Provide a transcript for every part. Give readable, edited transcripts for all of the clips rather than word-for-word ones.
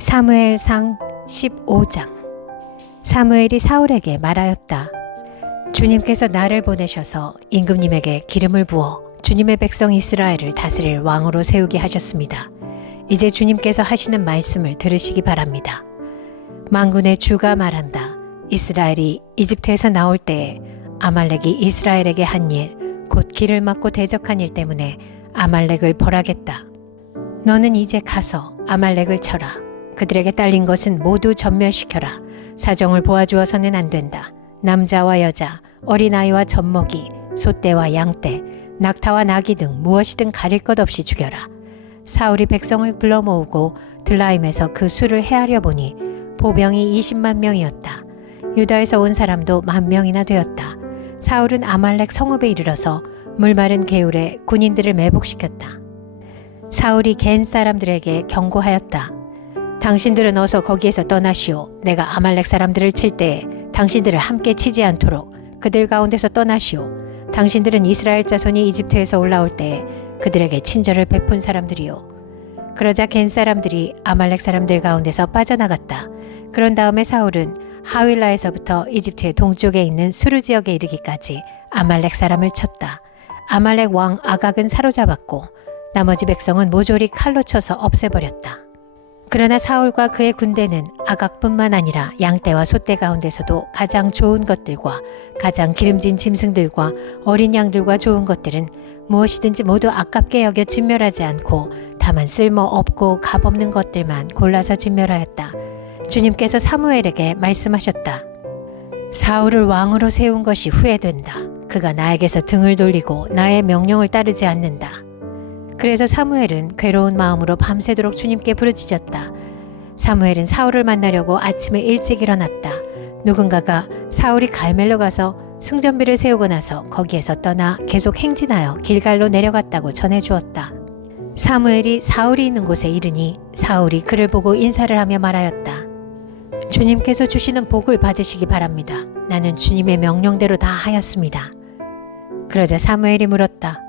사무엘상 15장. 사무엘이 사울에게 말하였다. 주님께서 나를 보내셔서 임금님에게 기름을 부어 주님의 백성 이스라엘을 다스릴 왕으로 세우게 하셨습니다. 이제 주님께서 하시는 말씀을 들으시기 바랍니다. 만군의 주가 말한다. 이스라엘이 이집트에서 나올 때에 아말렉이 이스라엘에게 한 일, 곧 길을 막고 대적한 일 때문에 아말렉을 벌하겠다. 너는 이제 가서 아말렉을 쳐라. 그들에게 딸린 것은 모두 전멸시켜라. 사정을 보아주어서는 안 된다. 남자와 여자, 어린아이와 젖먹이, 소떼와 양떼, 낙타와 나귀 등 무엇이든 가릴 것 없이 죽여라. 사울이 백성을 불러 모으고 들라임에서 그 수를 헤아려 보니 보병이 20만 명이었다. 유다에서 온 사람도 10,000명이나 되었다. 사울은 아말렉 성읍에 이르러서 물마른 개울에 군인들을 매복시켰다. 사울이 겐 사람들에게 경고하였다. 당신들은 어서 거기에서 떠나시오. 내가 아말렉 사람들을 칠 때에 당신들을 함께 치지 않도록 그들 가운데서 떠나시오. 당신들은 이스라엘 자손이 이집트에서 올라올 때에 그들에게 친절을 베푼 사람들이요. 그러자 겐 사람들이 아말렉 사람들 가운데서 빠져나갔다. 그런 다음에 사울은 하윌라에서부터 이집트의 동쪽에 있는 수르 지역에 이르기까지 아말렉 사람을 쳤다. 아말렉 왕 아각은 사로잡았고 나머지 백성은 모조리 칼로 쳐서 없애버렸다. 그러나 사울과 그의 군대는 아각뿐만 아니라 양떼와 소떼 가운데서도 가장 좋은 것들과 가장 기름진 짐승들과 어린 양들과 좋은 것들은 무엇이든지 모두 아깝게 여겨 진멸하지 않고 다만 쓸모없고 값없는 것들만 골라서 진멸하였다. 주님께서 사무엘에게 말씀하셨다. 사울을 왕으로 세운 것이 후회된다. 그가 나에게서 등을 돌리고 나의 명령을 따르지 않는다. 그래서 사무엘은 괴로운 마음으로 밤새도록 주님께 부르짖었다. 사무엘은 사울을 만나려고 아침에 일찍 일어났다. 누군가가 사울이 갈멜로 가서 승전비를 세우고 나서 거기에서 떠나 계속 행진하여 길갈로 내려갔다고 전해주었다. 사무엘이 사울이 있는 곳에 이르니 사울이 그를 보고 인사를 하며 말하였다. 주님께서 주시는 복을 받으시기 바랍니다. 나는 주님의 명령대로 다 하였습니다. 그러자 사무엘이 물었다.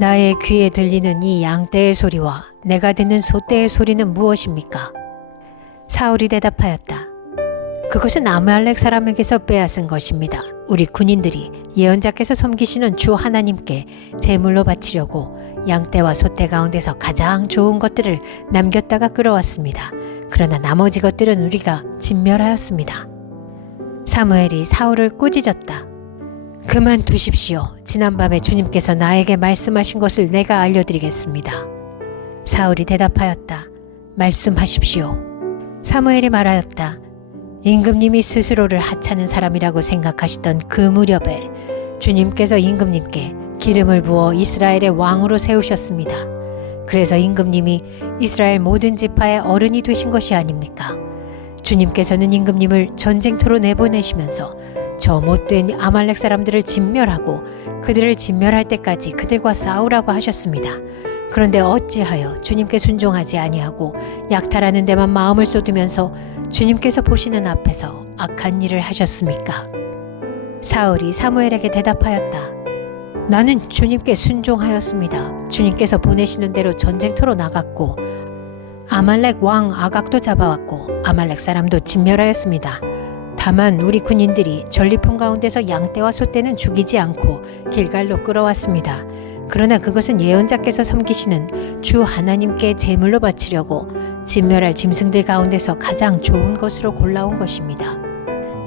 나의 귀에 들리는 이 양떼의 소리와 내가 듣는 소떼의 소리는 무엇입니까? 사울이 대답하였다. 그것은 아말렉 사람에게서 빼앗은 것입니다. 우리 군인들이 예언자께서 섬기시는 주 하나님께 제물로 바치려고 양떼와 소떼 가운데서 가장 좋은 것들을 남겼다가 끌어왔습니다. 그러나 나머지 것들은 우리가 진멸하였습니다. 사무엘이 사울을 꾸짖었다. 그만두십시오. 지난밤에 주님께서 나에게 말씀하신 것을 내가 알려드리겠습니다. 사울이 대답하였다. 말씀하십시오. 사무엘이 말하였다. 임금님이 스스로를 하찮은 사람이라고 생각하시던 그 무렵에 주님께서 임금님께 기름을 부어 이스라엘의 왕으로 세우셨습니다. 그래서 임금님이 이스라엘 모든 지파의 어른이 되신 것이 아닙니까? 주님께서는 임금님을 전쟁터로 내보내시면서 저 못된 아말렉 사람들을 진멸하고 그들을 진멸할 때까지 그들과 싸우라고 하셨습니다. 그런데 어찌하여 주님께 순종하지 아니하고 약탈하는 데만 마음을 쏟으면서 주님께서 보시는 앞에서 악한 일을 하셨습니까? 사울이 사무엘에게 대답하였다. 나는 주님께 순종하였습니다. 주님께서 보내시는 대로 전쟁터로 나갔고 아말렉 왕 아각도 잡아왔고 아말렉 사람도 진멸하였습니다. 다만 우리 군인들이 전리품 가운데서 양떼와 소떼는 죽이지 않고 길갈로 끌어왔습니다. 그러나 그것은 예언자께서 섬기시는 주 하나님께 제물로 바치려고 진멸할 짐승들 가운데서 가장 좋은 것으로 골라온 것입니다.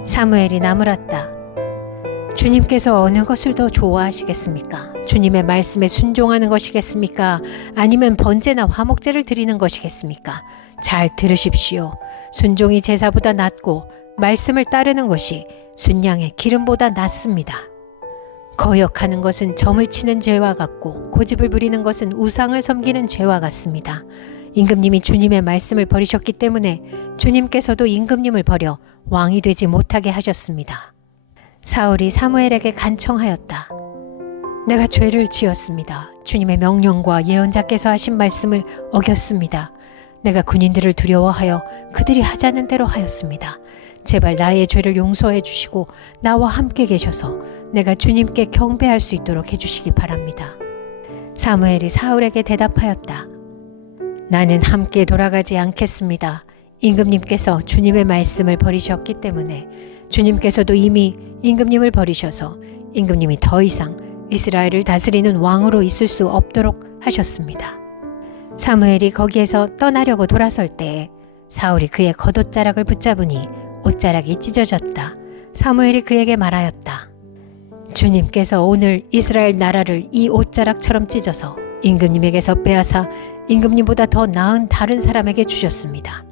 사무엘이 나무랐다. 주님께서 어느 것을 더 좋아하시겠습니까? 주님의 말씀에 순종하는 것이겠습니까? 아니면 번제나 화목제를 드리는 것이겠습니까? 잘 들으십시오. 순종이 제사보다 낫고 말씀을 따르는 것이 순양의 기름보다 낫습니다. 거역하는 것은 점을 치는 죄와 같고 고집을 부리는 것은 우상을 섬기는 죄와 같습니다. 임금님이 주님의 말씀을 버리셨기 때문에 주님께서도 임금님을 버려 왕이 되지 못하게 하셨습니다. 사울이 사무엘에게 간청하였다. 내가 죄를 지었습니다. 주님의 명령과 예언자께서 하신 말씀을 어겼습니다. 내가 군인들을 두려워하여 그들이 하자는 대로 하였습니다. 제발 나의 죄를 용서해 주시고 나와 함께 계셔서 내가 주님께 경배할 수 있도록 해주시기 바랍니다. 사무엘이 사울에게 대답하였다. 나는 함께 돌아가지 않겠습니다. 임금님께서 주님의 말씀을 버리셨기 때문에 주님께서도 이미 임금님을 버리셔서 임금님이 더 이상 이스라엘을 다스리는 왕으로 있을 수 없도록 하셨습니다. 사무엘이 거기에서 떠나려고 돌아설 때에 사울이 그의 겉옷자락을 붙잡으니 옷자락이 찢어졌다. 사무엘이 그에게 말하였다. 주님께서 오늘 이스라엘 나라를 이 옷자락처럼 찢어서 임금님에게서 빼앗아 임금님보다 더 나은 다른 사람에게 주셨습니다.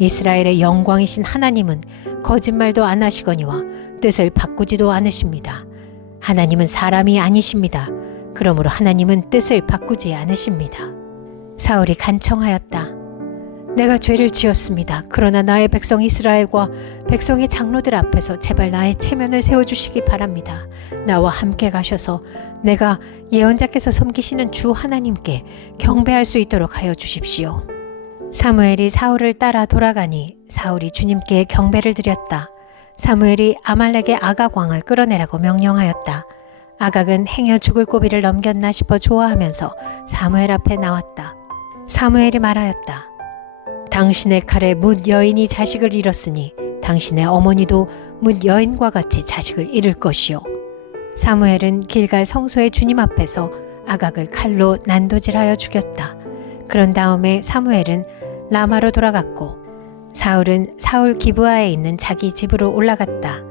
이스라엘의 영광이신 하나님은 거짓말도 안 하시거니와 뜻을 바꾸지도 않으십니다. 하나님은 사람이 아니십니다. 그러므로 하나님은 뜻을 바꾸지 않으십니다. 사울이 간청하였다. 내가 죄를 지었습니다. 그러나 나의 백성 이스라엘과 백성의 장로들 앞에서 제발 나의 체면을 세워주시기 바랍니다. 나와 함께 가셔서 내가 예언자께서 섬기시는 주 하나님께 경배할 수 있도록 하여 주십시오. 사무엘이 사울을 따라 돌아가니 사울이 주님께 경배를 드렸다. 사무엘이 아말렉의 아각 왕을 끌어내라고 명령하였다. 아각은 행여 죽을 고비를 넘겼나 싶어 좋아하면서 사무엘 앞에 나왔다. 사무엘이 말하였다. 당신의 칼에 뭇 여인이 자식을 잃었으니 당신의 어머니도 뭇 여인과 같이 자식을 잃을 것이요. 사무엘은 길갈 성소의 주님 앞에서 아각을 칼로 난도질하여 죽였다. 그런 다음에 사무엘은 라마로 돌아갔고 사울은 사울 기브아에 있는 자기 집으로 올라갔다.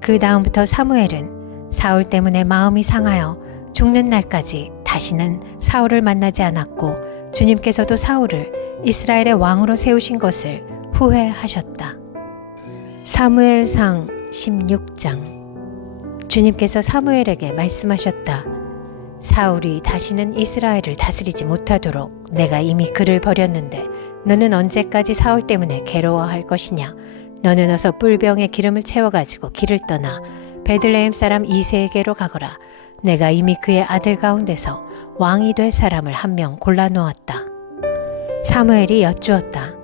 그 다음부터 사무엘은 사울 때문에 마음이 상하여 죽는 날까지 다시는 사울을 만나지 않았고 주님께서도 사울을 이스라엘의 왕으로 세우신 것을 후회하셨다. 사무엘상 16장. 주님께서 사무엘에게 말씀하셨다. 사울이 다시는 이스라엘을 다스리지 못하도록 내가 이미 그를 버렸는데 너는 언제까지 사울 때문에 괴로워할 것이냐? 너는 어서 뿔병에 기름을 채워가지고 길을 떠나 베들레헴 사람 이새에게로 가거라. 내가 이미 그의 아들 가운데서 왕이 될 사람을 한 명 골라놓았다. 사무엘이 여쭈었다.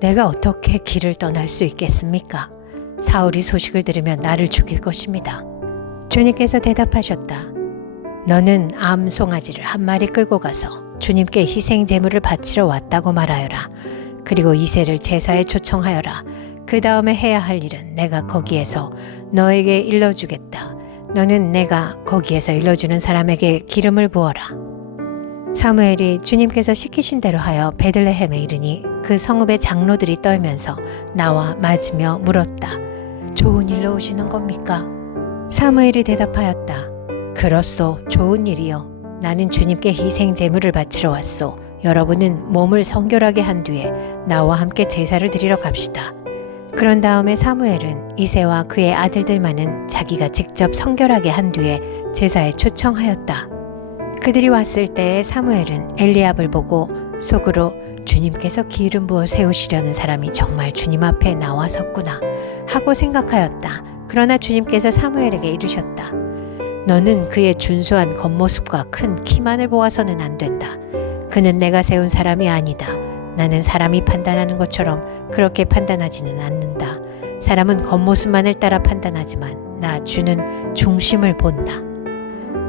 내가 어떻게 길을 떠날 수 있겠습니까? 사울이 소식을 들으면 나를 죽일 것입니다. 주님께서 대답하셨다. 너는 암 송아지를 한 마리 끌고 가서 주님께 희생 제물을 바치러 왔다고 말하여라. 그리고 이새를 제사에 초청하여라. 그 다음에 해야 할 일은 내가 거기에서 너에게 일러주겠다. 너는 내가 거기에서 일러주는 사람에게 기름을 부어라. 사무엘이 주님께서 시키신 대로 하여 베들레헴에 이르니 그 성읍의 장로들이 떨면서 나와 맞으며 물었다. 좋은 일로 오시는 겁니까? 사무엘이 대답하였다. 그렇소, 좋은 일이요. 나는 주님께 희생 제물을 바치러 왔소. 여러분은 몸을 성결하게 한 뒤에 나와 함께 제사를 드리러 갑시다. 그런 다음에 사무엘은 이새와 그의 아들들만은 자기가 직접 성결하게 한 뒤에 제사에 초청하였다. 그들이 왔을 때에 사무엘은 엘리압을 보고 속으로 주님께서 기름 부어 세우시려는 사람이 정말 주님 앞에 나와섰구나 하고 생각하였다. 그러나 주님께서 사무엘에게 이르셨다. 너는 그의 준수한 겉모습과 큰 키만을 보아서는 안 된다. 그는 내가 세운 사람이 아니다. 나는 사람이 판단하는 것처럼 그렇게 판단하지는 않는다. 사람은 겉모습만을 따라 판단하지만 나 주는 중심을 본다.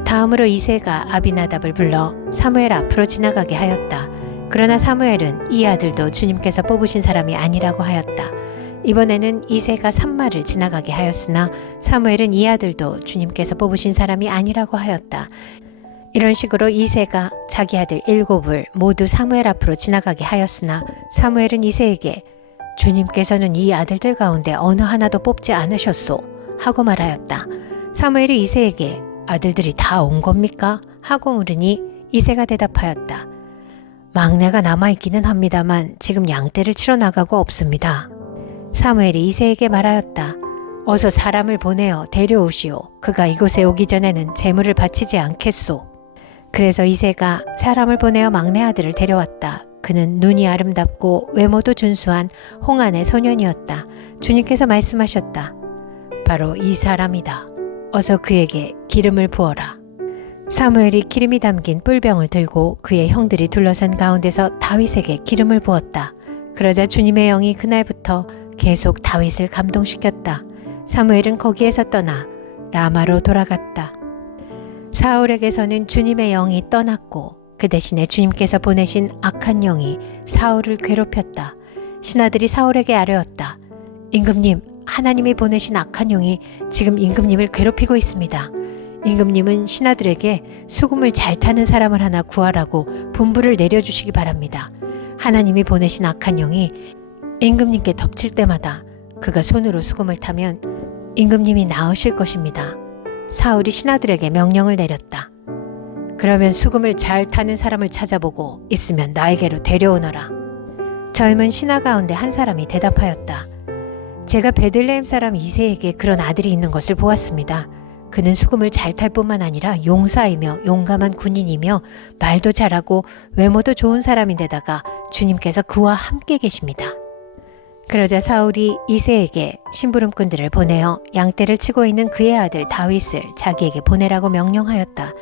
다음으로 이새가 아비나답을 불러 사무엘 앞으로 지나가게 하였다. 그러나 사무엘은 이 아들도 주님께서 뽑으신 사람이 아니라고 하였다. 이번에는 이새가 산마를 지나가게 하였으나 사무엘은 이 아들도 주님께서 뽑으신 사람이 아니라고 하였다. 이런 식으로 이새가 자기 아들 7을 모두 사무엘 앞으로 지나가게 하였으나 사무엘은 이새에게 주님께서는 이 아들들 가운데 어느 하나도 뽑지 않으셨소 하고 말하였다. 사무엘이 이새에게 아들들이 다 온 겁니까? 하고 물으니 이새가 대답하였다. 막내가 남아있기는 합니다만 지금 양떼를 치러 나가고 없습니다. 사무엘이 이새에게 말하였다. 어서 사람을 보내어 데려오시오. 그가 이곳에 오기 전에는 제물을 바치지 않겠소. 그래서 이새가 사람을 보내어 막내 아들을 데려왔다. 그는 눈이 아름답고 외모도 준수한 홍안의 소년이었다. 주님께서 말씀하셨다. 바로 이 사람이다. 어서 그에게 기름을 부어라. 사무엘이 기름이 담긴 뿔병을 들고 그의 형들이 둘러선 가운데서 다윗에게 기름을 부었다. 그러자 주님의 영이 그날부터 계속 다윗을 감동시켰다. 사무엘은 거기에서 떠나 라마로 돌아갔다. 사울에게서는 주님의 영이 떠났고 그 대신에 주님께서 보내신 악한 영이 사울을 괴롭혔다. 신하들이 사울에게 아뢰었다. 임금님, 하나님이 보내신 악한 영이 지금 임금님을 괴롭히고 있습니다. 임금님은 신하들에게 수금을 잘 타는 사람을 하나 구하라고 분부를 내려주시기 바랍니다. 하나님이 보내신 악한 영이 임금님께 덮칠 때마다 그가 손으로 수금을 타면 임금님이 나으실 것입니다. 사울이 신하들에게 명령을 내렸다. 그러면 수금을 잘 타는 사람을 찾아보고 있으면 나에게로 데려오너라. 젊은 신하 가운데 한 사람이 대답하였다. 제가 베들레헴 사람 이새에게 그런 아들이 있는 것을 보았습니다. 그는 수금을 잘 탈 뿐만 아니라 용사이며 용감한 군인이며 말도 잘하고 외모도 좋은 사람인데다가 주님께서 그와 함께 계십니다. 그러자 사울이 이새에게 심부름꾼들을 보내어 양떼를 치고 있는 그의 아들 다윗을 자기에게 보내라고 명령하였다.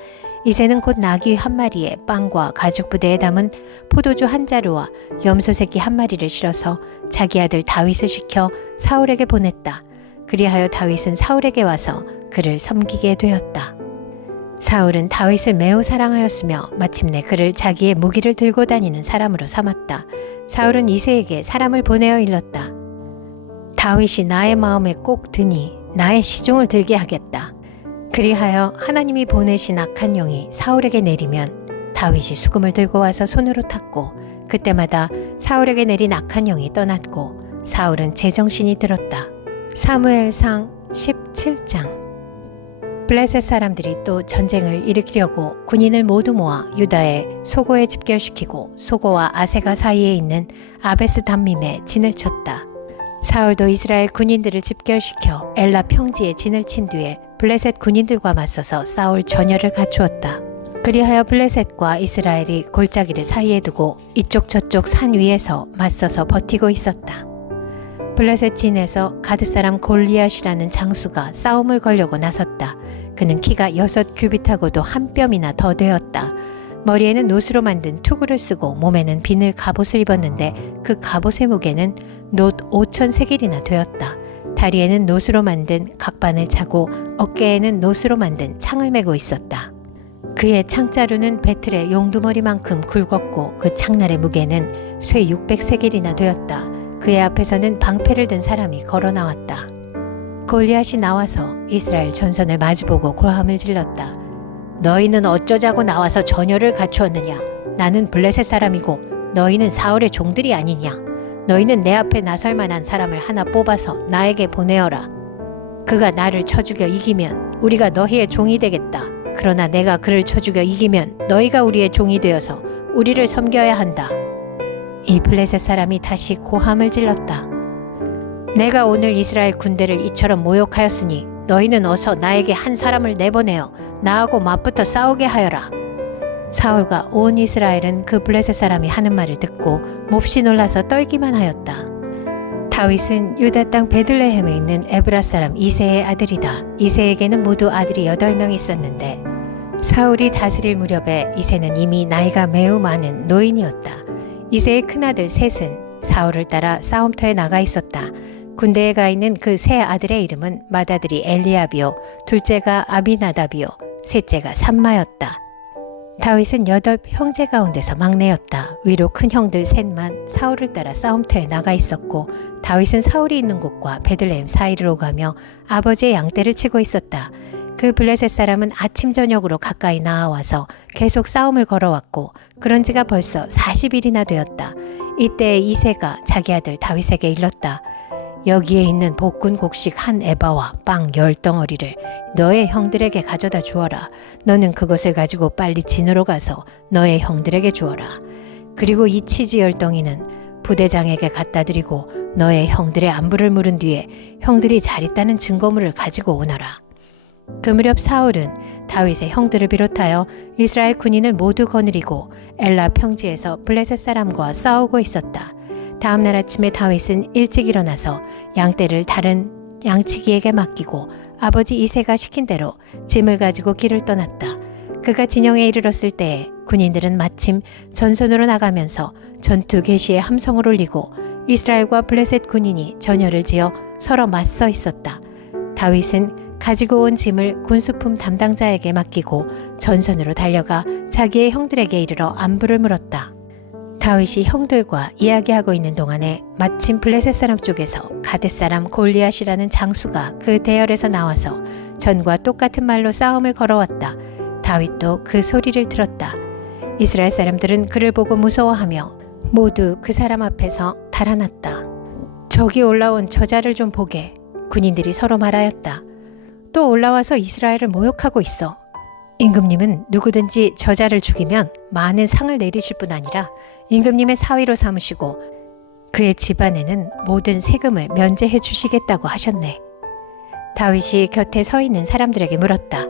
이새는 곧 나귀 한 마리에 빵과 가죽 부대에 담은 포도주 한 자루와 염소 새끼 한 마리를 실어서 자기 아들 다윗을 시켜 사울에게 보냈다. 그리하여 다윗은 사울에게 와서 그를 섬기게 되었다. 사울은 다윗을 매우 사랑하였으며 마침내 그를 자기의 무기를 들고 다니는 사람으로 삼았다. 사울은 이새에게 사람을 보내어 일렀다. 다윗이 나의 마음에 꼭 드니 나의 시종을 들게 하겠다. 그리하여 하나님이 보내신 악한 영이 사울에게 내리면 다윗이 수금을 들고 와서 손으로 탔고 그때마다 사울에게 내린 악한 영이 떠났고 사울은 제정신이 들었다. 사무엘상 17장. 블레셋 사람들이 또 전쟁을 일으키려고 군인을 모두 모아 유다의 소고에 집결시키고 소고와 아세가 사이에 있는 아베스 담밈에 진을 쳤다. 사울도 이스라엘 군인들을 집결시켜 엘라 평지에 진을 친 뒤에 블레셋 군인들과 맞서서 싸울 전열을 갖추었다. 그리하여 블레셋과 이스라엘이 골짜기를 사이에 두고 이쪽 저쪽 산 위에서 맞서서 버티고 있었다. 블레셋 진에서 가드 사람 골리앗이라는 장수가 싸움을 걸려고 나섰다. 그는 키가 6규빗하고도 한 뼘이나 더 되었다. 머리에는 노스로 만든 투구를 쓰고 몸에는 비늘 갑옷을 입었는데 그 갑옷의 무게는 놋 5,000세겔이나 되었다. 다리에는 노스로 만든 각반을 차고 어깨에는 노스로 만든 창을 메고 있었다. 그의 창자루는 배틀의 용두머리만큼 굵었고 그 창날의 무게는 쇠 600세겔이나 되었다. 그의 앞에서는 방패를 든 사람이 걸어 나왔다. 골리앗이 나와서 이스라엘 전선을 마주보고 고함을 질렀다. 너희는 어쩌자고 나와서 전열을 갖추었느냐? 나는 블레셋 사람이고 너희는 사울의 종들이 아니냐? 너희는 내 앞에 나설 만한 사람을 하나 뽑아서 나에게 보내어라. 그가 나를 쳐 죽여 이기면 우리가 너희의 종이 되겠다. 그러나 내가 그를 쳐 죽여 이기면 너희가 우리의 종이 되어서 우리를 섬겨야 한다. 이 블레셋 사람이 다시 고함을 질렀다. 내가 오늘 이스라엘 군대를 이처럼 모욕하였으니 너희는 어서 나에게 한 사람을 내보내어 나하고 맞붙어 싸우게 하여라. 사울과 온 이스라엘은 그 블레셋 사람이 하는 말을 듣고 몹시 놀라서 떨기만 하였다. 다윗은 유다 땅 베들레헴에 있는 에브라 사람 이새의 아들이다. 이새에게는 모두 아들이 8명 있었는데 사울이 다스릴 무렵에 이새는 이미 나이가 매우 많은 노인이었다. 이새의 큰아들 셋은 사울을 따라 싸움터에 나가 있었다. 군대에 가 있는 그 세 아들의 이름은 맏아들이 엘리압이요, 둘째가 아비나답이요, 셋째가 삼마였다. 다윗은 8 형제 가운데서 막내였다. 위로 큰 형들 셋만 사울을 따라 싸움터에 나가 있었고 다윗은 사울이 있는 곳과 베들레헴 사이를 오가며 아버지의 양떼를 치고 있었다. 그 블레셋 사람은 아침 저녁으로 가까이 나아와서 계속 싸움을 걸어왔고 그런 지가 벌써 40일이나 되었다. 이때 이새가 자기 아들 다윗에게 일렀다. 여기에 있는 볶은 곡식 한 에바와 빵 10덩어리를 너의 형들에게 가져다 주어라. 너는 그것을 가지고 빨리 진으로 가서 너의 형들에게 주어라. 그리고 이 치즈 10덩이는 부대장에게 갖다 드리고 너의 형들의 안부를 물은 뒤에 형들이 잘 있다는 증거물을 가지고 오너라. 그 무렵 사울은 다윗의 형들을 비롯하여 이스라엘 군인을 모두 거느리고 엘라 평지에서 블레셋 사람과 싸우고 있었다. 다음 날 아침에 다윗은 일찍 일어나서 양떼를 다른 양치기에게 맡기고 아버지 이새가 시킨 대로 짐을 가지고 길을 떠났다. 그가 진영에 이르렀을 때에 군인들은 마침 전선으로 나가면서 전투 개시에 함성을 울리고 이스라엘과 블레셋 군인이 전열을 지어 서로 맞서 있었다. 다윗은 가지고 온 짐을 군수품 담당자에게 맡기고 전선으로 달려가 자기의 형들에게 이르러 안부를 물었다. 다윗이 형들과 이야기하고 있는 동안에 마침 블레셋 사람 쪽에서 가드 사람 골리앗이라는 장수가 그 대열에서 나와서 전과 똑같은 말로 싸움을 걸어왔다. 다윗도 그 소리를 들었다. 이스라엘 사람들은 그를 보고 무서워하며 모두 그 사람 앞에서 달아났다. 저기 올라온 저자를 좀 보게. 군인들이 서로 말하였다. 또 올라와서 이스라엘을 모욕하고 있어. 임금님은 누구든지 저자를 죽이면 많은 상을 내리실 뿐 아니라 임금님의 사위로 삼으시고 그의 집안에는 모든 세금을 면제해 주시겠다고 하셨네. 다윗이 곁에 서 있는 사람들에게 물었다.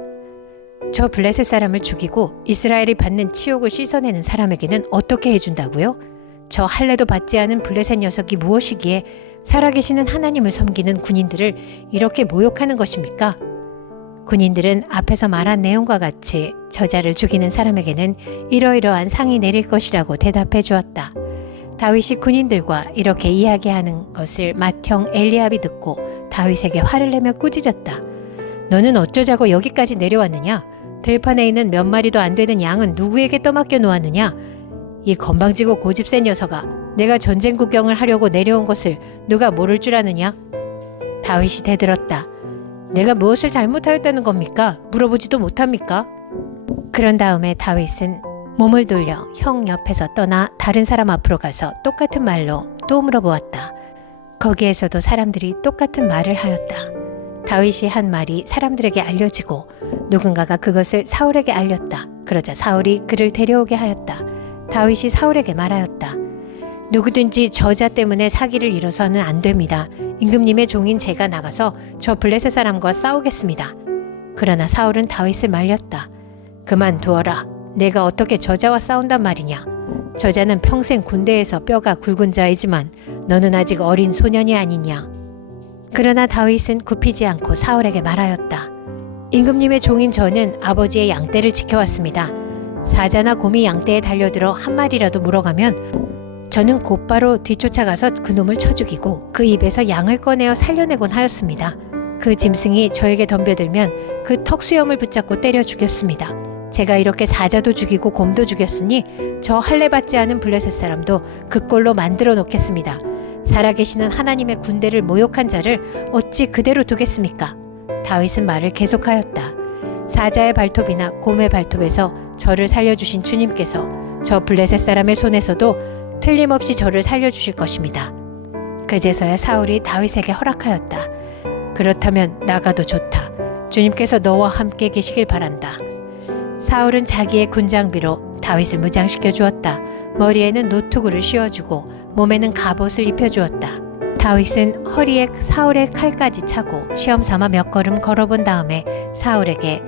저 블레셋 사람을 죽이고 이스라엘이 받는 치욕을 씻어내는 사람에게는 어떻게 해준다고요? 저 할례도 받지 않은 블레셋 녀석이 무엇이기에 살아계시는 하나님을 섬기는 군인들을 이렇게 모욕하는 것입니까? 군인들은 앞에서 말한 내용과 같이 저자를 죽이는 사람에게는 이러이러한 상이 내릴 것이라고 대답해 주었다. 다윗이 군인들과 이렇게 이야기하는 것을 맏형 엘리압이 듣고 다윗에게 화를 내며 꾸짖었다. 너는 어쩌자고 여기까지 내려왔느냐? 들판에 있는 몇 마리도 안 되는 양은 누구에게 떠맡겨 놓았느냐? 이 건방지고 고집센 녀석아, 내가 전쟁 구경을 하려고 내려온 것을 누가 모를 줄 아느냐? 다윗이 대들었다. 내가 무엇을 잘못하였다는 겁니까? 물어보지도 못합니까? 그런 다음에 다윗은 몸을 돌려 형 옆에서 떠나 다른 사람 앞으로 가서 똑같은 말로 또 물어보았다. 거기에서도 사람들이 똑같은 말을 하였다. 다윗이 한 말이 사람들에게 알려지고 누군가가 그것을 사울에게 알렸다. 그러자 사울이 그를 데려오게 하였다. 다윗이 사울에게 말하였다. 누구든지 저자 때문에 사기를 이뤄서는 안 됩니다. 임금님의 종인 제가 나가서 저 블레셋 사람과 싸우겠습니다. 그러나 사울은 다윗을 말렸다. 그만두어라. 내가 어떻게 저자와 싸운단 말이냐. 저자는 평생 군대에서 뼈가 굵은 자이지만 너는 아직 어린 소년이 아니냐. 그러나 다윗은 굽히지 않고 사울에게 말하였다. 임금님의 종인 저는 아버지의 양떼를 지켜왔습니다. 사자나 곰이 양떼에 달려들어 한 마리라도 물어가면 저는 곧바로 뒤쫓아가서 그놈을 쳐 죽이고 그 입에서 양을 꺼내어 살려내곤 하였습니다. 그 짐승이 저에게 덤벼들면 그 턱수염을 붙잡고 때려 죽였습니다. 제가 이렇게 사자도 죽이고 곰도 죽였으니 저 할례 받지 않은 블레셋 사람도 그 꼴로 만들어 놓겠습니다. 살아계시는 하나님의 군대를 모욕한 자를 어찌 그대로 두겠습니까? 다윗은 말을 계속하였다. 사자의 발톱이나 곰의 발톱에서 저를 살려주신 주님께서 저 블레셋 사람의 손에서도 틀림없이 저를 살려주실 것입니다. 그제서야 사울이 다윗에게 허락하였다. 그렇다면 나가도 좋다. 주님께서 너와 함께 계시길 바란다. 사울은 자기의 군장비로 다윗을 무장시켜 주었다. 머리에는 노투구를 씌워주고 몸에는 갑옷을 입혀주었다. 다윗은 허리에 사울의 칼까지 차고 시험삼아 몇 걸음 걸어본 다음에 사울에게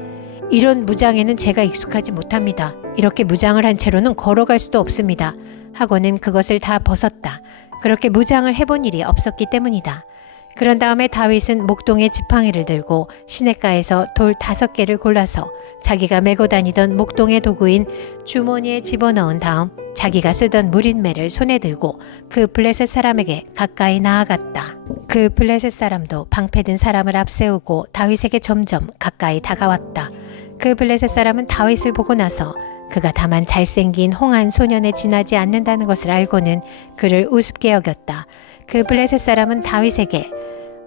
이런 무장에는 제가 익숙하지 못합니다. 이렇게 무장을 한 채로는 걸어갈 수도 없습니다. 하고는 그것을 다 벗었다. 그렇게 무장을 해본 일이 없었기 때문이다. 그런 다음에 다윗은 목동의 지팡이를 들고 시냇가에서 돌 5개를 골라서 자기가 메고 다니던 목동의 도구인 주머니에 집어넣은 다음 자기가 쓰던 무린매를 손에 들고 그 블레셋 사람에게 가까이 나아갔다. 그 블레셋 사람도 방패든 사람을 앞세우고 다윗에게 점점 가까이 다가왔다. 그 블레셋 사람은 다윗을 보고 나서 그가 다만 잘생긴 홍한 소년에 지나지 않는다는 것을 알고는 그를 우습게 여겼다. 그 블레셋 사람은 다윗에게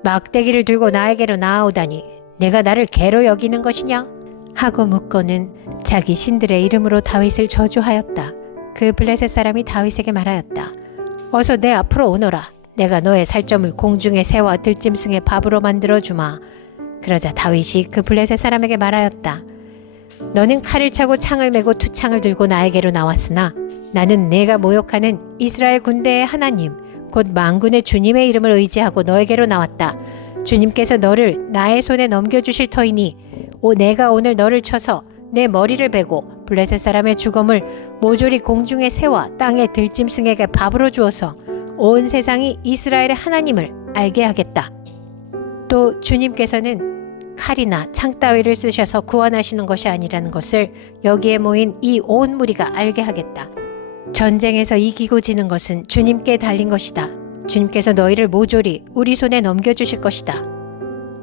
막대기를 들고 나에게로 나아오다니 내가 나를 개로 여기는 것이냐? 하고 묻고는 자기 신들의 이름으로 다윗을 저주하였다. 그 블레셋 사람이 다윗에게 말하였다. 어서 내 앞으로 오너라. 내가 너의 살점을 공중의 새와 들짐승의 밥으로 만들어주마. 그러자 다윗이 그 블레셋 사람에게 말하였다. 너는 칼을 차고 창을 메고 투창을 들고 나에게로 나왔으나 나는 내가 모욕하는 이스라엘 군대의 하나님 곧 만군의 주님의 이름을 의지하고 너에게로 나왔다. 주님께서 너를 나의 손에 넘겨주실 터이니 내가 오늘 너를 쳐서 내 머리를 베고 블레셋 사람의 주검을 모조리 공중의 새와 땅의 들짐승에게 밥으로 주어서 온 세상이 이스라엘의 하나님을 알게 하겠다. 또 주님께서는 칼이나 창 따위를 쓰셔서 구원하시는 것이 아니라는 것을 여기에 모인 이 온 무리가 알게 하겠다. 전쟁에서 이기고 지는 것은 주님께 달린 것이다. 주님께서 너희를 모조리 우리 손에 넘겨주실 것이다.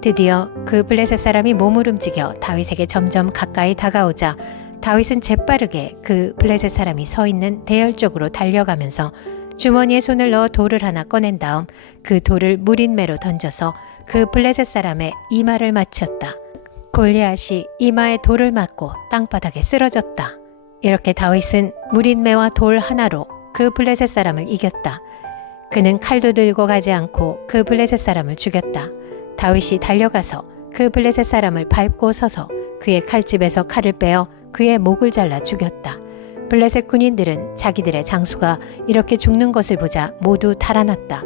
드디어 그 블레셋 사람이 몸을 움직여 다윗에게 점점 가까이 다가오자 다윗은 재빠르게 그 블레셋 사람이 서 있는 대열 쪽으로 달려가면서 주머니에 손을 넣어 돌을 하나 꺼낸 다음 그 돌을 무린매로 던져서 그 블레셋 사람의 이마를 맞췄다. 골리앗이 이마에 돌을 맞고 땅바닥에 쓰러졌다. 이렇게 다윗은 무린매와 돌 하나로 그 블레셋 사람을 이겼다. 그는 칼도 들고 가지 않고 그 블레셋 사람을 죽였다. 다윗이 달려가서 그 블레셋 사람을 밟고 서서 그의 칼집에서 칼을 빼어 그의 목을 잘라 죽였다. 블레셋 군인들은 자기들의 장수가 이렇게 죽는 것을 보자 모두 달아났다.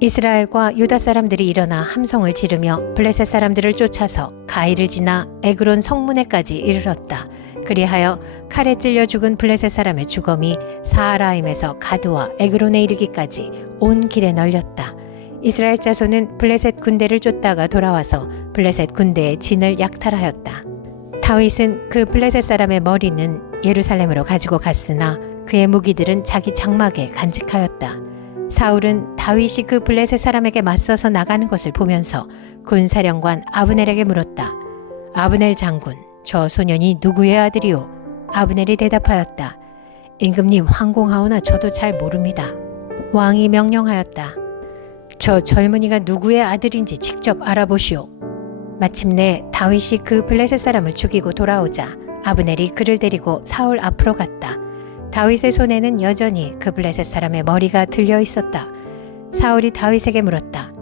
이스라엘과 유다 사람들이 일어나 함성을 지르며 블레셋 사람들을 쫓아서 가이를 지나 에그론 성문에까지 이르렀다. 그리하여 칼에 찔려 죽은 블레셋 사람의 주검이 사하라임에서 가드와 에그론에 이르기까지 온 길에 널렸다. 이스라엘 자손은 블레셋 군대를 쫓다가 돌아와서 블레셋 군대의 진을 약탈하였다. 다윗은 그 블레셋 사람의 머리는 예루살렘으로 가지고 갔으나 그의 무기들은 자기 장막에 간직하였다. 사울은 다윗이 그 블레셋 사람에게 맞서서 나가는 것을 보면서 군사령관 아브넬에게 물었다. 아브넬 장군, 저 소년이 누구의 아들이오? 아브넬이 대답하였다. 임금님 황공하오나 저도 잘 모릅니다. 왕이 명령하였다. 저 젊은이가 누구의 아들인지 직접 알아보시오. 마침내 다윗이 그 블레셋 사람을 죽이고 돌아오자 아브넬이 그를 데리고 사울 앞으로 갔다. 다윗의 손에는 여전히 그 블레셋 사람의 머리가 들려 있었다. 사울이 다윗에게 물었다.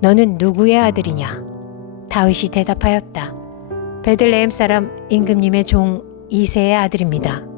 너는 누구의 아들이냐? 다윗이 대답하였다. 베들레헴 사람 임금님의 종 이새의 아들입니다.